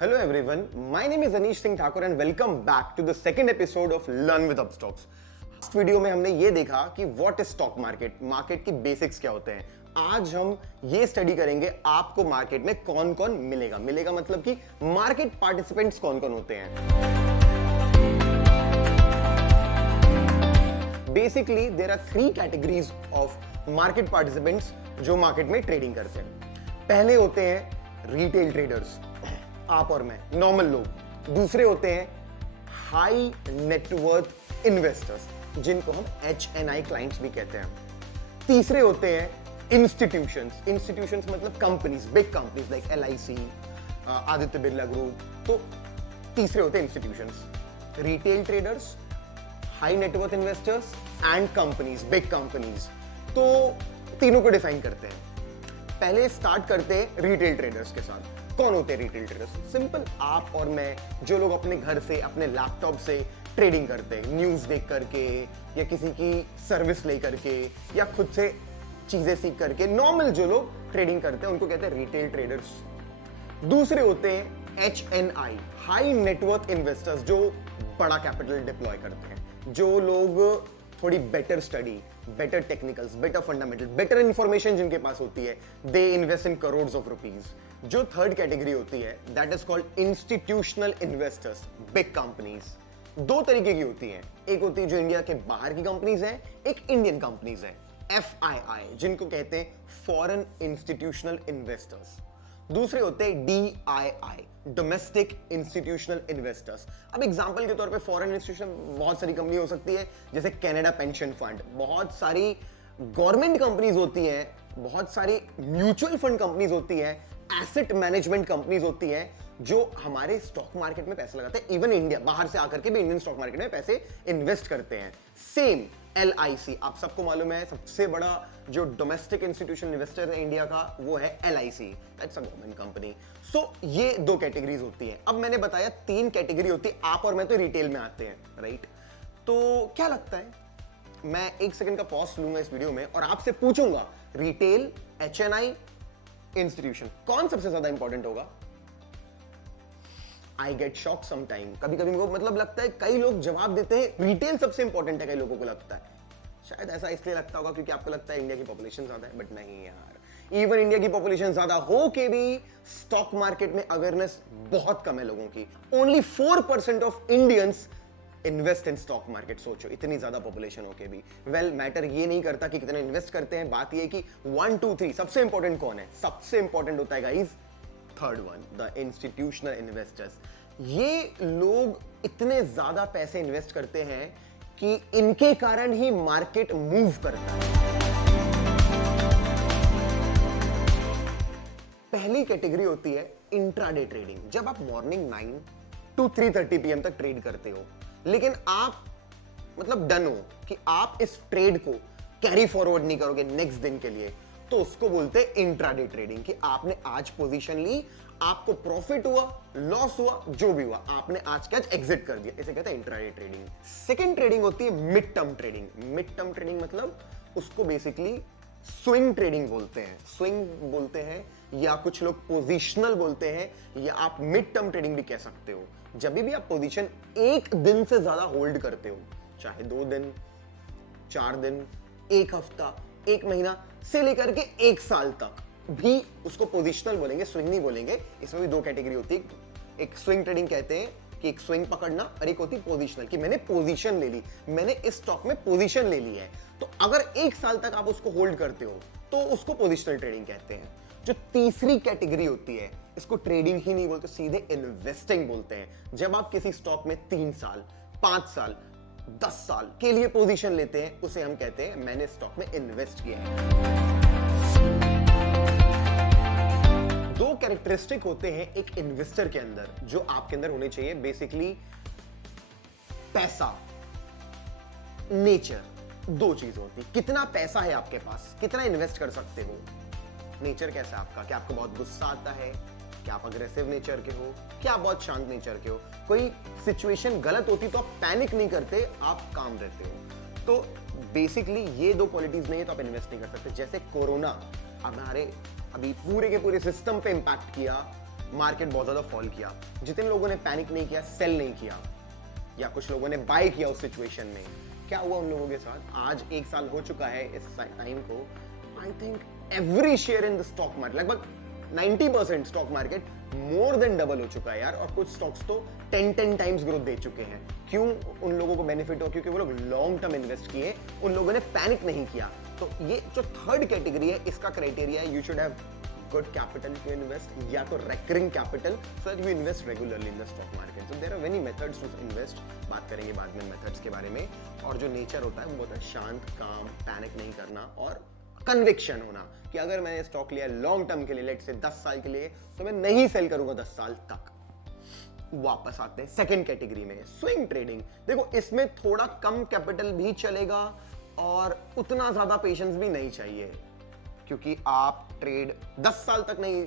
Hello everyone, my name is Anish Singh Thakur and welcome back to the second episode of Learn with Upstocks. इस video में हमने ये देखा कि what is stock market, market की basics क्या होते हैं। आज हम ये स्टडी करेंगे आपको मार्केट में कौन कौन मिलेगा मतलब कि मार्केट पार्टिसिपेंट्स कौन कौन होते हैं। Basically there are 3 categories of market participants जो मार्केट में ट्रेडिंग करते हैं। पहले होते हैं रिटेल ट्रेडर्स, आप और मैं, नॉर्मल लोग। दूसरे होते हैं हाई नेटवर्थ इन्वेस्टर्स जिनको हम HNI क्लाइंट्स भी कहते हैं। तीसरे होते हैं इंस्टीट्यूशंस मतलब companies, big companies like LIC, Aditya Birla group. तो तीसरे होते हैं institutions, retail traders, high net worth investors and companies, big companies. तो तीनों को डिफाइन करते हैं। पहले स्टार्ट करते हैं रिटेल ट्रेडर्स के साथ। कौन होते हैं रिटेल ट्रेडर्स? सिंपल, आप और मैं, जो लोग अपने घर से, अपने लैपटॉप से ट्रेडिंग करते हैं, न्यूज देख करके या किसी की सर्विस ले करके या खुद से चीजें सीख करके, नॉर्मल जो लोग ट्रेडिंग करते हैं उनको कहते हैं रिटेल ट्रेडर्स। दूसरे होते हैं HNI, हाई नेटवर्थ इन्वेस्टर्स, जो बड़ा कैपिटल डिप्लॉय करते हैं, जो लोग थोड़ी better study, better technicals, better fundamental, better information जिनके पास होती है, they invest in crores of rupees. जो थर्ड कैटेगरी होती है that is called institutional investors, big companies. दो तरीके की होती हैं, एक होती है जो इंडिया के बाहर की कंपनीज हैं, एक इंडियन कंपनीज है, FII जिनको कहते हैं फॉरेन इंस्टीट्यूशनल इन्वेस्टर्स। दूसरे होते हैं DII, डोमेस्टिक इंस्टीट्यूशनल इन्वेस्टर्स। अब एग्जांपल के तौर पे फॉरेन इंस्टीट्यूशन बहुत सारी कंपनी हो सकती है, जैसे कनाडा पेंशन फंड, बहुत सारी गवर्नमेंट कंपनीज होती हैं, बहुत सारी म्यूचुअल फंड कंपनीज होती हैं, एसेट मैनेजमेंट कंपनीज होती हैं जो हमारे स्टॉक मार्केट में पैसे लगाते हैं। इवन इंडिया, बाहर से आकर के भी इंडियन स्टॉक मार्केट में पैसे इन्वेस्ट करते हैं। सेम LIC, आप सबको मालूम है सबसे बड़ा जो डोमेस्टिक इंस्टीट्यूशन इन्वेस्टर है इंडिया का, वो है LIC, that's a government company. So ये दो कैटेगरीज होती है। अब मैंने बताया 3 कैटेगरी होती है, आप और मैं तो रिटेल में आते हैं, राइट? तो क्या लगता है, मैं 1 सेकंड का पॉज लूंगा इस वीडियो में और आपसे पूछूंगा, रिटेल, HNI, इंस्टीट्यूशन, कौन सबसे ज्यादा इंपॉर्टेंट होगा? आई गेट शॉक समटाइम, कभी कभी मेरे को मतलब लगता है, कई लोग जवाब देते हैं रिटेल सबसे इंपॉर्टेंट है, कई लोगों को लगता है। शायद ऐसा इसलिए लगता होगा क्योंकि आपको लगता है इंडिया की पॉपुलेशन ज्यादा है, बट नहीं यार, इवन इंडिया की पॉपुलेशन ज्यादा हो के भी स्टॉक मार्केट में अवेयरनेस बहुत कम है लोगों की। Only 4% of Indians invest in stock market. सोचो, इतनी ज्यादा पॉपुलेशन होके भी। वेल, मैटर ये नहीं करता कि कितने इन्वेस्ट करते हैं, बात ये कि 1 2 3 सबसे इंपॉर्टेंट कौन है? सबसे इंपॉर्टेंट होता है guys third one, the institutional investors. ये लोग इतने ज्यादा पैसे इन्वेस्ट करते हैं कि इनके कारण ही मार्केट मूव करता है। पहली कैटेगरी होती है इंट्राडे ट्रेडिंग। जब आप मॉर्निंग 9 to 3:30 PM तक ट्रेड करते हो, लेकिन आप मतलब डन हो कि आप इस ट्रेड को कैरी फॉरवर्ड नहीं करोगे नेक्स्ट दिन के लिए, तो उसको बोलते हैं इंट्राडे ट्रेडिंग। कि आपने आज पोजीशन ली, आपको प्रॉफिट हुआ, लॉस हुआ, जो भी हुआ, आपने आज कैच एग्जिट कर दिया, इसे कहते हैं इंट्राडे ट्रेडिंग। सेकंड ट्रेडिंग होती है mid term trading. Mid term trading मतलब उसको बेसिकली स्विंग ट्रेडिंग बोलते हैं, स्विंग बोलते हैं, या कुछ लोग पोजिशनल बोलते हैं, या आप मिड टर्म ट्रेडिंग भी कह सकते हो। जब भी आप पोजीशन 1 दिन से ज्यादा होल्ड करते हो, चाहे 2 दिन, 4 दिन, 1 हफ्ता, 1 महीना से लेकर के 1 साल तक भी उसको पोजिशनल बोलेंगे, स्विंग नहीं बोलेंगे। इसमें भी 2 कैटेगरी होती है, एक स्विंग ट्रेडिंग कहते हैं कि एक स्विंग पकड़ना, और एक होती है पोजिशनल कि मैंने पोजीशन ले ली, मैंने इस स्टॉक में पोजीशन ले ली है। तो अगर 1 साल तक आप उसको होल्ड करते हो तो उसको पोजिशनल ट्रेडिंग कहते हैं। जो तीसरी कैटेगरी होती है, इसको ट्रेडिंग ही नहीं बोलते, सीधे इन्वेस्टिंग बोलते हैं। जब आप किसी स्टॉक में 3 साल, 5 साल, 10 साल के लिए पोजीशन लेते हैं, उसे हम कहते हैं मैंने स्टॉक में इन्वेस्ट किया है। 2 कैरेक्टरिस्टिक होते हैं एक इन्वेस्टर के अंदर, जो आपके अंदर होने चाहिए। बेसिकली पैसा, नेचर, 2 चीज होती है। कितना पैसा है आपके पास, कितना इन्वेस्ट कर सकते हो। नेचर कैसा है आपका, क्या आपको बहुत गुस्सा आता है, क्या आप अग्रेसिव नेचर के हो, क्या आप बहुत शांत नेचर के हो, कोई सिचुएशन गलत होती तो आप पैनिक नहीं करते, आप काम रहते हो। तो बेसिकली ये 2 क्वालिटीज नहीं है तो आप इन्वेस्ट नहीं कर सकते। जैसे कोरोना हमारे अभी पूरे के पूरे सिस्टम पे इंपैक्ट किया, मार्केट बहुत ज्यादा फॉल किया, जितने लोगों ने पैनिक नहीं किया, सेल नहीं किया, या कुछ लोगों ने बाय किया उस सिचुएशन में, क्या हुआ उन लोगों के साथ? आज 1 साल हो चुका है इस टाइम को, I think every share in the stock market, लगभग 90% stock market more than double हो चुका है यार, और कुछ स्टॉक्स तो 10 टाइम्स ग्रोथ दे चुके हैं। क्यों उन लोगों को बेनिफिट हो? क्योंकि वो लोग लॉन्ग टर्म इन्वेस्ट किए, उन लोगों ने पैनिक नहीं किया। तो ये जो थर्ड कैटेगरी है, इसका क्राइटेरिया है you should have good capital to invest, या तो recurring capital, so that you invest regularly in the stock market. So there are many methods to invest, बात करेंगे बाद में मेथड्स के बारे में। और जो नेचर होता है वो होता है शांत, काम, पैनिक नहीं करना और कन्विक्शन होना कि अगर मैंने स्टॉक लिया लॉन्ग टर्म के लिए, लेट्स से 10 साल के लिए, तो मैं नहीं सेल करूंगा 10 साल तक। वापस आते हैं सेकंड कैटेगरी में, स्विंग ट्रेडिंग। देखो इसमें थोड़ा कम कैपिटल भी चलेगा और उतना ज्यादा पेशेंस भी नहीं चाहिए, क्योंकि आप ट्रेड 10 साल तक नहीं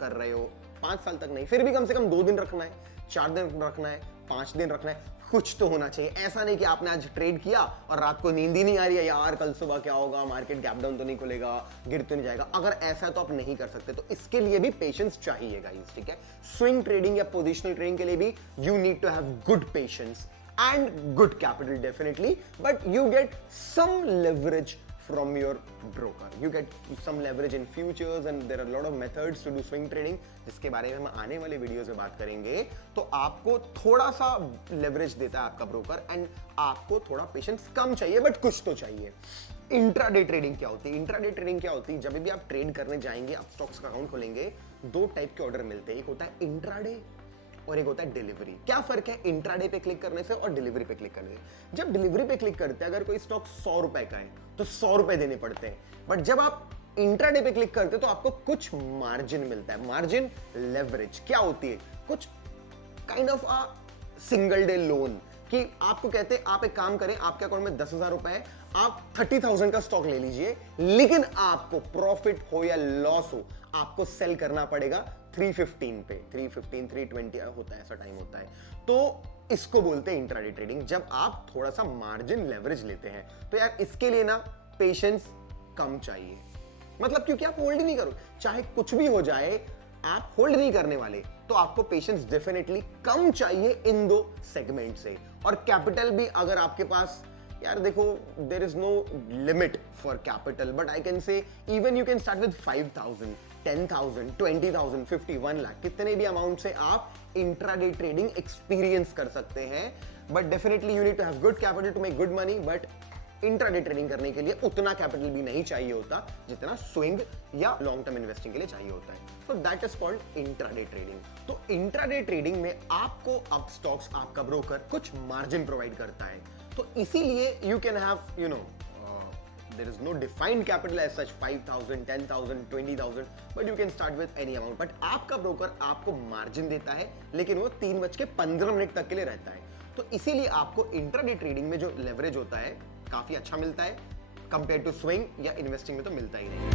कर रहे हो, 5 साल तक नहीं, फिर भी कम से कम 2 दिन रखना है, 4 दिन रखना है, 5 दिन रखना है, कुछ तो होना चाहिए। ऐसा नहीं कि आपने आज ट्रेड किया और रात को नींद ही नहीं आ रही है, यार कल सुबह क्या होगा, मार्केट गैप डाउन तो नहीं खुलेगा, गिर तो नहीं जाएगा। अगर ऐसा है तो आप नहीं कर सकते, तो इसके लिए भी पेशेंस चाहिए गाइस, ठीक है। स्विंग ट्रेडिंग या पोजिशनल ट्रेडिंग के लिए भी you need to have good patience and good capital definitely, but you get some leverage from your broker. You get some leverage in futures and there are a lot of methods to do swing trading, जिसके बारे में हम आने वाले videos में बात करेंगे। तो आपको थोड़ा सा लेवरेज देता है आपका ब्रोकर एंड आपको थोड़ा पेशेंस कम चाहिए, बट कुछ तो चाहिए। इंट्राडे ट्रेडिंग क्या होती है? इंट्राडे ट्रेडिंग क्या होती है? जब भी आप ट्रेड करने जाएंगे, आप स्टॉक्स का अकाउंट खोलेंगे, 2 टाइप के ऑर्डर मिलते हैं, एक होता है इंट्राडे और एक होता है डिलीवरी। क्या फर्क है इंट्राडे पे क्लिक करने से और डिलीवरी पे क्लिक करने से? जब डिलीवरी पे क्लिक करते हैं, अगर कोई स्टॉक 100 रुपए का है तो 100 रुपए देने पड़ते हैं, बट जब आप इंट्राडे पे क्लिक करते हैं तो आपको कुछ मार्जिन मिलता है। मार्जिन लेवरेज क्या होती है? कुछ kind of a single day loan, कि आपको कहते हैं आप एक काम करें, आपके अकाउंट में 10,000 रुपए है, आप 30,000 का स्टॉक ले लीजिए, लेकिन आपको प्रॉफिट हो या लॉस हो, आपको सेल करना पड़ेगा 315 पे, 315 320 होता है, ऐसा टाइम होता है। तो इसको बोलते हैं इंट्राडे ट्रेडिंग, जब आप थोड़ा सा मार्जिन लेवरेज लेते हैं। तो यार इसके लिए ना पेशेंस कम चाहिए, मतलब क्योंकि आप होल्ड नहीं करो, चाहे कुछ भी हो जाए आप होल्ड नहीं करने वाले, तो आपको पेशेंस डेफिनेटली कम चाहिए इन 2 सेगमेंट से। और कैपिटल भी अगर आपके पास, यार देखो there is no limit for capital, but I can say even you can start with 5,000 10,000 20,000 51 lakh, कितने भी अमाउंट से आप इंट्राडे ट्रेडिंग एक्सपीरियंस कर सकते हैं। But definitely you need to have good capital to make good money, but intraday trading करने के लिए उतना कैपिटल भी नहीं चाहिए होता जितना स्विंग या लॉन्ग टर्म इन्वेस्टिंग के लिए चाहिए होता है। So that is called intraday trading. तो इंट्राडे ट्रेडिंग में आपको अब स्टॉक्स, आपका ब्रोकर कुछ मार्जिन प्रोवाइड करता है, तो इसीलिए you can have you know there is no defined capital as such 5,000 10,000 20,000, but you can start with any amount। but आपका ब्रोकर आपको मार्जिन देता है, लेकिन वो 3:15 तक के लिए रहता है। तो इसीलिए आपको इंट्राडे ट्रेडिंग में जो लेवरेज होता है काफी अच्छा मिलता है, कंपेयर टू स्विंग या इन्वेस्टिंग में तो मिलता ही नहीं।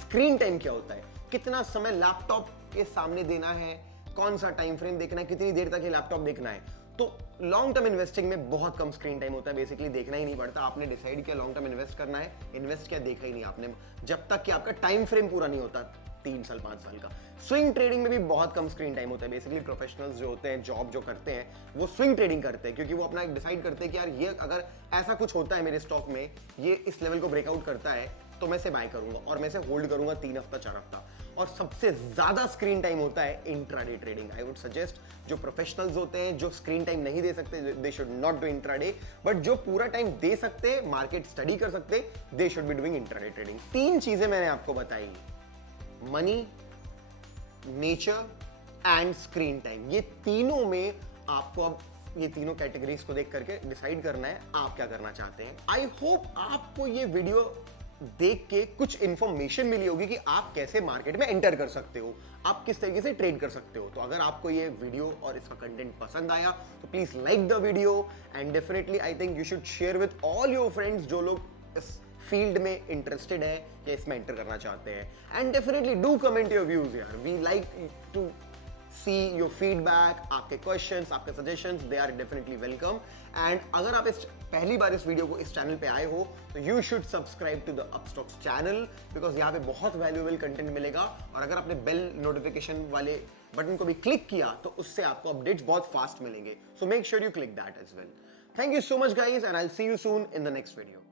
स्क्रीन टाइम क्या होता है? कितना समय लैपटॉप के सामने देना है, कौन सा टाइम फ्रेम देखना है, कितनी देर तक ये लैपटॉप देखना है। तो लॉन्ग टर्म इन्वेस्टिंग में बहुत कम स्क्रीन टाइम होता है, बेसिकली देखना ही नहीं पड़ता। आपने डिसाइड किया लॉन्ग टर्म इन्वेस्ट करना है, इन्वेस्ट किया, देखा ही नहीं आपने, जब तक कि आपका टाइम फ्रेम पूरा नहीं होता 3 साल 5 साल का। स्विंग ट्रेडिंग में भी बहुत कम स्क्रीन टाइम होता है। बेसिकली प्रोफेशनल्स जो होते हैं, जॉब जो करते हैं, वो स्विंग ट्रेडिंग करते हैं, क्योंकि वो अपना डिसाइड करते हैं कि यार ये अगर ऐसा कुछ होता है मेरे स्टॉक में, ये इस लेवल को ब्रेकआउट करता है, तो मैं इसे बाय करूंगा और मैं इसे होल्ड करूंगा 3 हफ्ता 4 हफ्ता। और सबसे ज्यादा स्क्रीन टाइम होता है intraday trading. I would suggest जो प्रोफेशनल्स होते हैं, जो स्क्रीन टाइम नहीं दे सकते, they should not do intraday, but जो पूरा टाइम दे सकते, मार्केट स्टडी कर सकते, they should be doing intraday trading. 3 चीजें मैंने आपको बताई, money, nature and screen time. ये तीनों में आपको अब ये तीनों कैटेगरीज को देख करके डिसाइड करना है आप क्या करना चाहते हैं। आई होप आपको ये वीडियो देख के कुछ इंफॉर्मेशन मिली होगी कि आप कैसे मार्केट में एंटर कर सकते हो, आप किस तरीके से ट्रेड कर सकते हो। तो अगर आपको ये वीडियो और इसका कंटेंट पसंद आया तो please like the video and definitely I think you should share with all your friends जो लोग इस फील्ड में इंटरेस्टेड है या इसमें एंटर करना चाहते हैं। And definitely do comment your views यार, we like to see your feedback, आपके क्वेश्चंस, आपके suggestions, they are definitely welcome. And अगर आप इस पहली बार इस वीडियो को इस चैनल पे आए हो तो you should subscribe to the Upstox channel, because यहाँ पे बहुत वैल्यूएबल कंटेंट मिलेगा। और अगर आपने बेल नोटिफिकेशन वाले बटन को भी क्लिक किया तो उससे आपको अपडेट्स बहुत फास्ट मिलेंगे। So make sure you click that as well. Thank you so much guys, and I will see you soon in the next video.